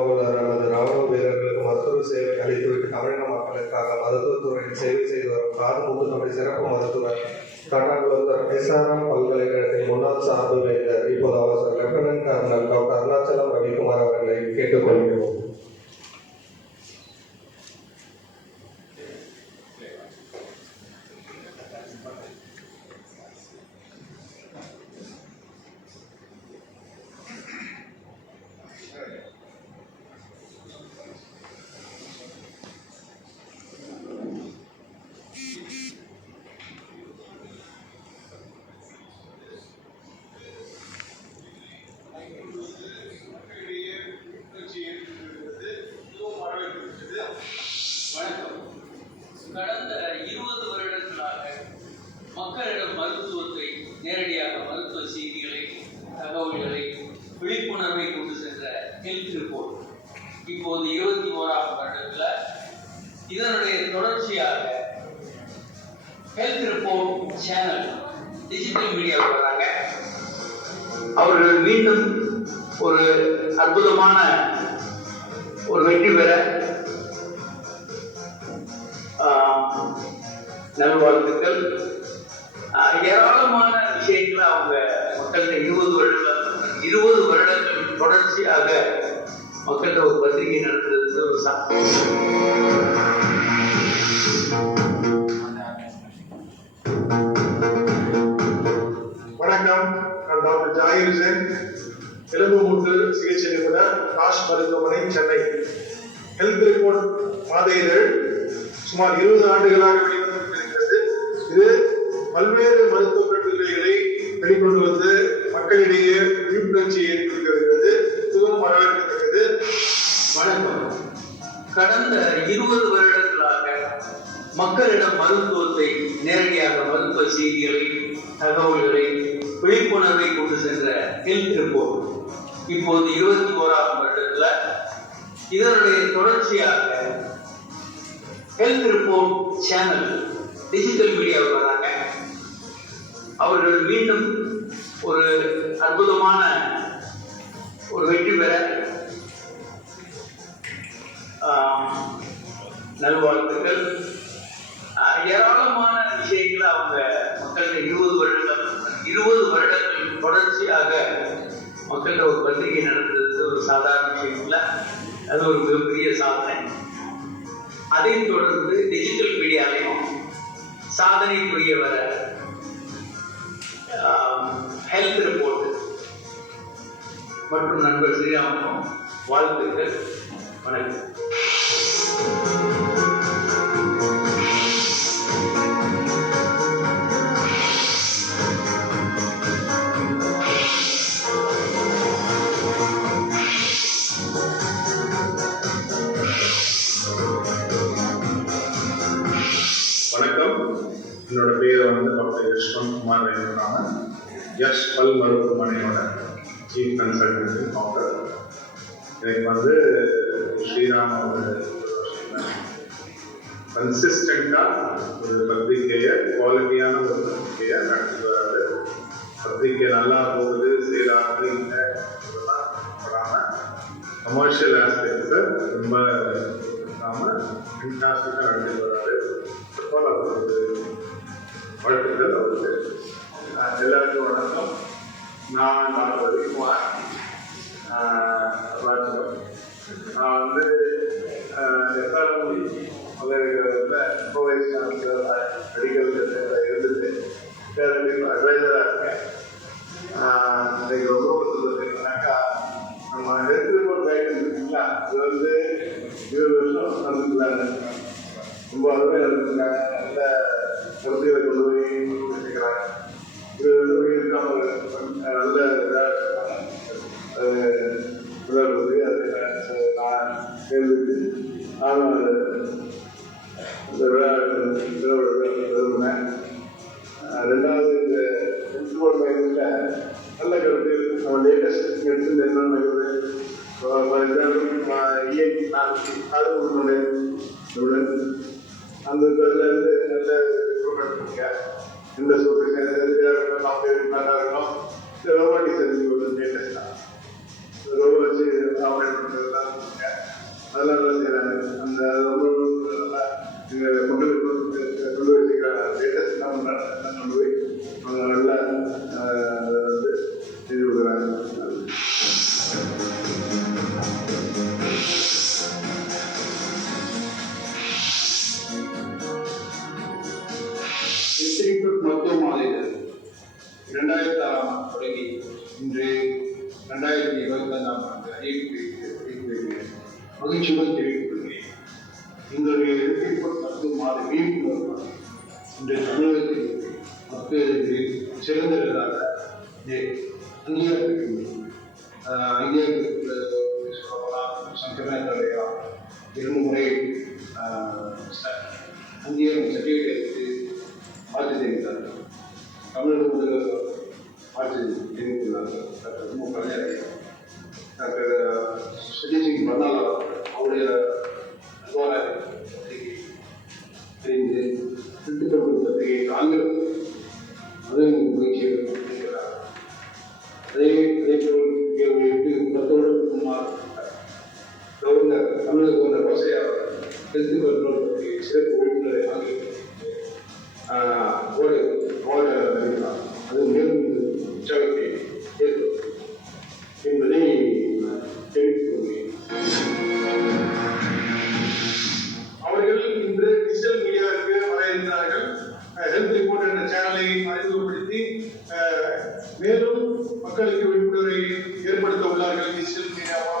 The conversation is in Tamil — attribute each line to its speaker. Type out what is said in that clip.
Speaker 1: காவலர் நமது ராணுவ வீரர்களுக்கு மருத்துவ சேவை அளித்துவிட்டு தமிழக மக்களுக்காக மருத்துவத்துறையில் சேவை செய்து வரும் காது முத்துத்தமிழ் சிறப்பு மருத்துவர் கர்நாடகர் எஸ்ஆர்எம் பல்கலைக்கழகத்தின் முன்னாள் சார்பு வேந்தர் இப்போது அவர் lieutenant colonel doctor Arunachalam Ravikumar அவர்களை கேட்டுக்கொள்கிறோம்
Speaker 2: வணக்கம் கடந்த இருபது வருடங்களாக மக்களிடம் மருத்துவத்தை நேரடியாக மருத்துவ செய்திகளை தகவல்களை விழிப்புணர்வை கொண்டு சென்ற ஹெல்த் ரிப்போர்ட் இப்போது இருபத்தி ஓராம் வருடத்தில் இதனுடைய தொடர்ச்சியாக health report channel digital media வர்றாங்க அவர்கள் மீண்டும் ஒரு அற்புதமான ஒரு வெற்றி பெற மக்கள்கிட்ட ஒரு பத்திரிகை நடத்துறது ஒரு
Speaker 3: வணக்கம். நான் டாக்டர் ஜாகிர் ஹுசேன். எலும்பு மூட்டு சிகிச்சை நிபுணர் காஷ் மருத்துவமனை சென்னை. ஹெல்த் ரிப்போர்ட் மாத இதழ் சுமார் இருபது ஆண்டுகளாக வெளிவந்து இது பல்வேறு மருத்துவ
Speaker 2: மக்களிடம் மருத்துவத்தை நேரடியாக மருத்துவ செய்திகளை தகவல்களை விழிப்புணர்வை கொண்டு சென்ற ஹெல்த் ரிப்போர்ட். இப்போது இருபத்தி ஓராம் வருடத்துல இதனுடைய தொடர்ச்சியாக health report channel digital media வராங்க. அவர்கள் மீண்டும் ஒரு அற்புதமான ஒரு வெற்றி பெற ஆஹ் நல்வாழ்த்துக்கள் ஆஹ் ஏராளமான விஷயங்களை அவங்க மக்கள்கிட்ட இருபது வருடங்கள் இருபது வருடங்கள் தொடர்ச்சியாக மக்கள்கிட்ட ஒரு பண்டிகை நடத்துறது ஒரு சாதாரண விஷயம் இல்லை அது ஒரு மிகப்பெரிய சாதனை. அதையும் தொடர்ந்து டிஜிட்டல் மீடியாலையும் சாதனை புரிய வர ஹெல்த் ரிப்போர்ட் மற்றும் நண்பர் ஸ்ரீராமுக்கும் வாழ்த்துக்கள் வணக்கம்.
Speaker 3: என்னோட பேர் வந்து டாக்டர் யஷ்வந்த் குமார் வெங்கட்ராமன் யஷ் பல் மருத்துவமனையோட சீஃப் கன்சல்டன்ட் டாக்டர் எனக்கு வந்து ஸ்ரீராம் அவர் கன்சிஸ்டண்டாக ஒரு பத்திரிகையை குவாலிட்டியான ஒரு பத்திரிகையை நடத்தி வராரு. பத்திரிக்கை நல்லா போகுது சேல் இல்லை இதெல்லாம் கமர்ஷியல் ஆஸ்பெக்ட்ஸை ரொம்ப இல்லாமல் வாழ்த்துக்கள். அவருக்கு எல்லாருக்கும் வணக்கம். நான் டாக்டர் ரவிக்குமார் நான் வந்து எஸ்ஆர்எம் பல்கலைக்கழகத்தில் ப்ரொவைஸ் மெடிக்கல் இருந்துட்டு அட்வைசராக இருக்கேன். இன்னைக்கு ரொம்ப பார்த்தீங்கன்னாக்கா நம்ம எடுத்துகிட்டு ரிப்போர்ட் கைடன்ஸ் இருக்குங்களா? அது வந்து இருபது வருஷம் நடந்துக்கிறாங்க ரொம்ப அருமையாக நடந்துருக்காங்க. நல்ல கருத்துக்களை கொண்டு போய் வச்சுக்கிறாங்க அது நான் அந்த விளையாட்டு விரும்பினேன். ரெண்டாவது இந்த பிரின்சிபல் மைனஸில் நல்ல கருத்து நம்ம லேட்டஸ்ட் மெடிசன் என்னென்ன இருக்குது ஃபார் அந்த ரெண்டாயிரத்தி இருபத்தஞ்சாம் ஆண்டு ஐஐடி
Speaker 4: மகிழ்ச்சியுடன் தெரிவித்துள்ளேன். எங்களுடைய எதிர்ப்பு மற்றும் மாறு விழிப்புணர்வு இன்று தமிழகத்தில் மக்களுக்கு சிறந்ததாக அங்கீகரிக்க அங்கீகரிக்க சங்கரன் தலைவா முறை மேலும் மக்களுக்கு விழிப்புணர்வை ஏற்படுத்த உள்ளார்கள் டிஜிட்டல் மீடியாவா